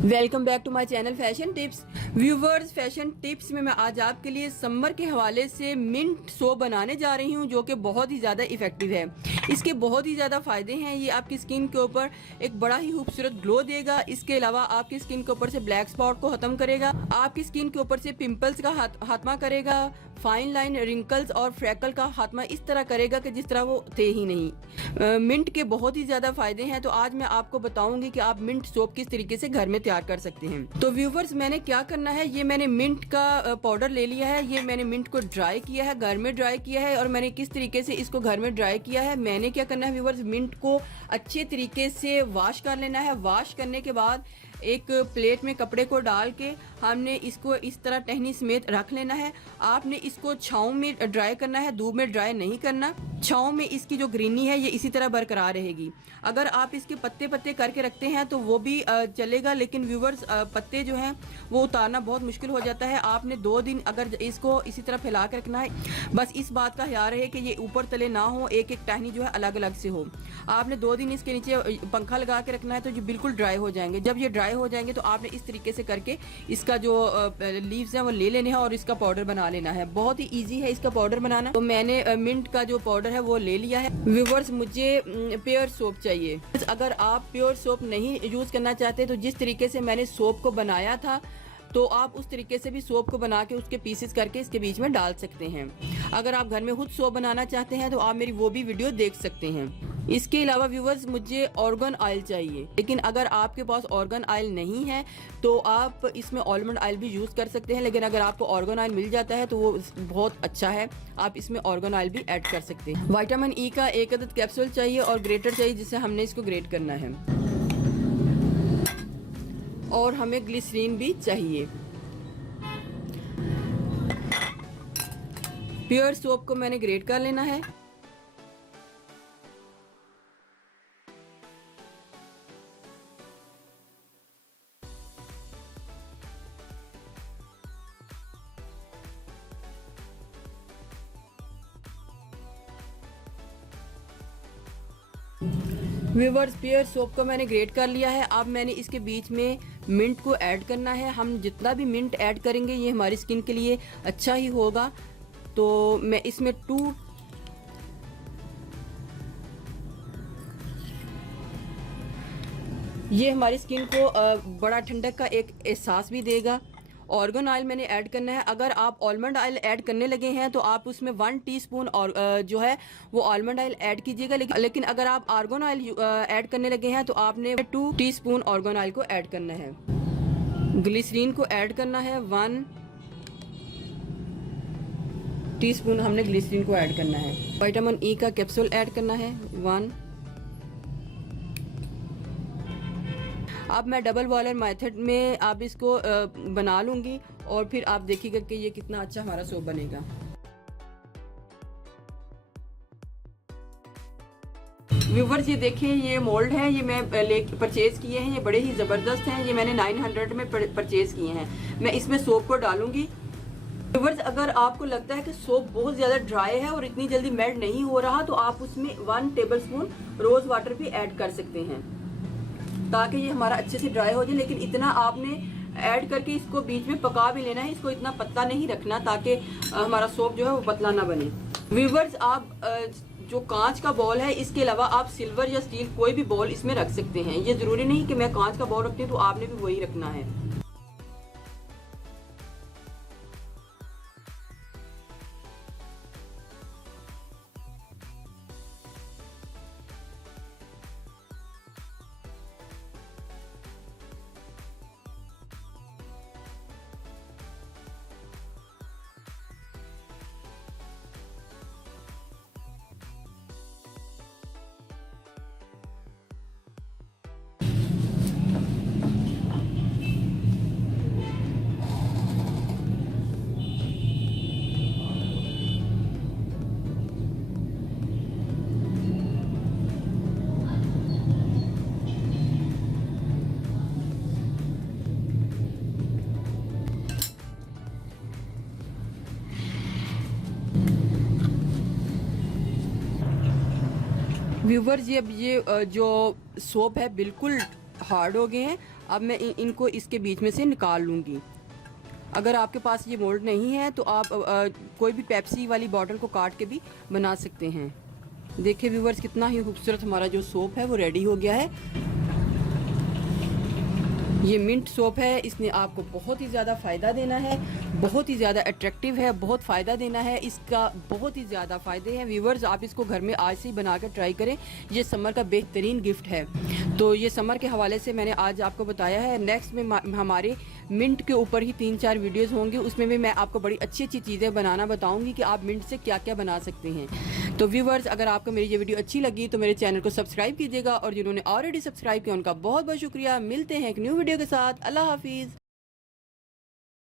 Welcome back to my channel fashion tips. Viewers, fashion tips में मैं आज आपके लिए समर के हवाले से मिंट सोप बनाने जा रही हूं, जो कि बहुत ही ज़्यादा इफेक्टिव है। इसके बहुत ही ज़्यादा फ़ायदे हैं। ये आपकी स्किन के ऊपर एक बड़ा ही खूबसूरत ग्लो देगा। इसके अलावा आपकी स्किन के ऊपर से ब्लैक स्पॉट को ख़त्म करेगा, आपकी स्किन के ऊपर से पिंपल्स का खात्मा करेगा, फाइन लाइन, रिंकल्स और फ्रैकल का खात्मा इस तरह करेगा कि जिस तरह वो थे ही नहीं। मिंट के बहुत ही ज़्यादा फ़ायदे हैं, तो आज मैं आपको बताऊंगी कि आप मिंट सोप किस तरीके से घर में तैयार कर सकते हैं। तो व्यूवर्स, मैंने क्या करना है, ये मैंने मिंट का पाउडर ले लिया है। ये मैंने मिंट को ड्राई किया है, घर में ड्राई किया है। और मैंने किस तरीके से इसको घर में ड्राई किया है, मैंने क्या करना है व्यूवर्स, मिंट को अच्छे तरीके से वॉश कर लेना है। वॉश करने के बाद एक प्लेट में कपड़े को डाल के हमने इसको इस तरह टहनी समेत रख लेना है। आपने इसको छाँव में ड्राई करना है, धूप में ड्राई नहीं करना। छाँव में इसकी जो ग्रीनी है ये इसी तरह बरकरार रहेगी। अगर आप इसके पत्ते पत्ते करके रखते हैं तो वो भी चलेगा, लेकिन व्यूवर्स पत्ते जो हैं वो उतारना बहुत मुश्किल हो जाता है। आपने 2 दिन अगर इसको इसी तरह फैला कर रखना है। बस इस बात का ख्याल रहे कि ये ऊपर तले ना हो, एक एक टहनी जो है अलग अलग से हो। आपने 2 दिन इसके नीचे पंखा लगा के रखना है, तो ये बिल्कुल ड्राई हो जाएंगे। जब ये ड्राई हो जाएंगे तो आपने इस तरीके से करके इसका जो लीव्स हैं वो ले लेने हैं और इसका पाउडर बना लेना है। बहुत ही इजी है इसका पाउडर बनाना। तो मैंने मिंट का जो पाउडर है वो ले लिया है। व्यूवर्स, मुझे प्योर सोप चाहिए। अगर आप प्योर सोप नहीं यूज करना चाहते तो जिस तरीके से मैंने सोप को बनाया था, तो आप उस तरीके से भी सोप को बना के उसके पीसेस करके इसके बीच में डाल सकते हैं। अगर आप घर में खुद सोप बनाना चाहते हैं तो आप मेरी वो भी वीडियो देख सकते हैं। इसके अलावा व्यूवर्स, मुझे ऑर्गन ऑयल चाहिए, लेकिन अगर आपके पास ऑर्गन ऑयल नहीं है तो आप इसमें आलमंड ऑयल भी यूज़ कर सकते हैं। लेकिन अगर आपको ऑर्गन ऑयल मिल जाता है तो वो बहुत अच्छा है, आप इसमें ऑर्गन ऑयल भी ऐड कर सकते हैं। विटामिन ई का 1 अदद कैप्सूल चाहिए और ग्रेटर चाहिए, जिससे हमने इसको ग्रेट करना है। और हमें ग्लिसरीन भी चाहिए। प्योर सोप को मैंने ग्रेट कर लेना है। व्यूवर्स, प्योर सोप को मैंने ग्रेट कर लिया है। अब मैंने इसके बीच में मिंट को ऐड करना है। हम जितना भी मिंट ऐड करेंगे ये हमारी स्किन के लिए अच्छा ही होगा। तो मैं इसमें ये हमारी स्किन को बड़ा ठंडक का एक एहसास भी देगा। ऑर्गन ऑयल मैंने ऐड करना है। अगर आप आलमंड ऑयल ऐड करने लगे हैं तो आप उसमें 1 टीस्पून और जो है वो आलमंड ऑयल ऐड कीजिएगा। लेकिन अगर आप आर्गन ऑयल ऐड करने लगे हैं तो आपने 2 टीस्पून आर्गन ऑयल को ऐड करना है। ग्लिसरीन को ऐड करना है, 1 टीस्पून हमने ग्लिसरीन को ऐड करना है। विटामिन ई का कैप्सूल ऐड करना है, 1। अब मैं डबल बॉयलर मेथड में आप इसको बना लूँगी और फिर आप देखिएगा कि ये कितना अच्छा हमारा सोप बनेगा। व्यूवर्स, ये देखें, ये मोल्ड है, ये मैं परचेज किए हैं। ये बड़े ही ज़बरदस्त हैं। ये मैंने 900 में परचेज किए हैं। मैं इसमें सोप को डालूंगी। व्यूवर्स, अगर आपको लगता है कि सोप बहुत ज़्यादा ड्राई है और इतनी जल्दी मेल्ट नहीं हो रहा, तो आप उसमें 1 टेबलस्पून रोज़ वाटर भी ऐड कर सकते हैं, ताकि ये हमारा अच्छे से ड्राई हो जाए। लेकिन इतना आपने ऐड करके इसको बीच में पका भी लेना है। इसको इतना पतला नहीं रखना ताकि हमारा सोप जो है वो पतला ना बने। व्यूवर्स, आप जो कांच का बॉल है, इसके अलावा आप सिल्वर या स्टील कोई भी बॉल इसमें रख सकते हैं। ये ज़रूरी नहीं कि मैं कांच का बॉल रखती हूँ तो आपने भी वही रखना है। व्यूवर्स, ये अब ये जो सोप है बिल्कुल हार्ड हो गए हैं। अब मैं इनको इसके बीच में से निकाल लूँगी। अगर आपके पास ये मोल्ड नहीं है तो आप कोई भी पेप्सी वाली बॉटल को काट के भी बना सकते हैं। देखिए व्यूवर्स, कितना ही खूबसूरत हमारा जो सोप है वो रेडी हो गया है। ये मिंट सोप है, इसने आपको बहुत ही ज़्यादा फ़ायदा देना है, बहुत ही ज़्यादा अट्रैक्टिव है, बहुत फ़ायदा देना है, इसका बहुत ही ज़्यादा फ़ायदे हैं। व्यूवर्स, आप इसको घर में आज से ही बना कर ट्राई करें, ये समर का बेहतरीन गिफ्ट है। तो ये समर के हवाले से मैंने आज आपको बताया है। नेक्स्ट में हमारे मिंट के ऊपर ही 3-4 वीडियोज़ होंगे, उसमें भी मैं आपको बड़ी अच्छी अच्छी चीज़ें बनाना बताऊँगी कि आप मिंट से क्या क्या बना सकते हैं। तो व्यूवर्स, अगर आपको मेरी ये वीडियो अच्छी लगी तो मेरे चैनल को सब्सक्राइब कीजिएगा, और जिन्होंने ऑलरेडी सब्सक्राइब किया उनका बहुत बहुत शुक्रिया। मिलते हैं एक न्यू वीडियो के साथ। अल्लाह हाफिज़।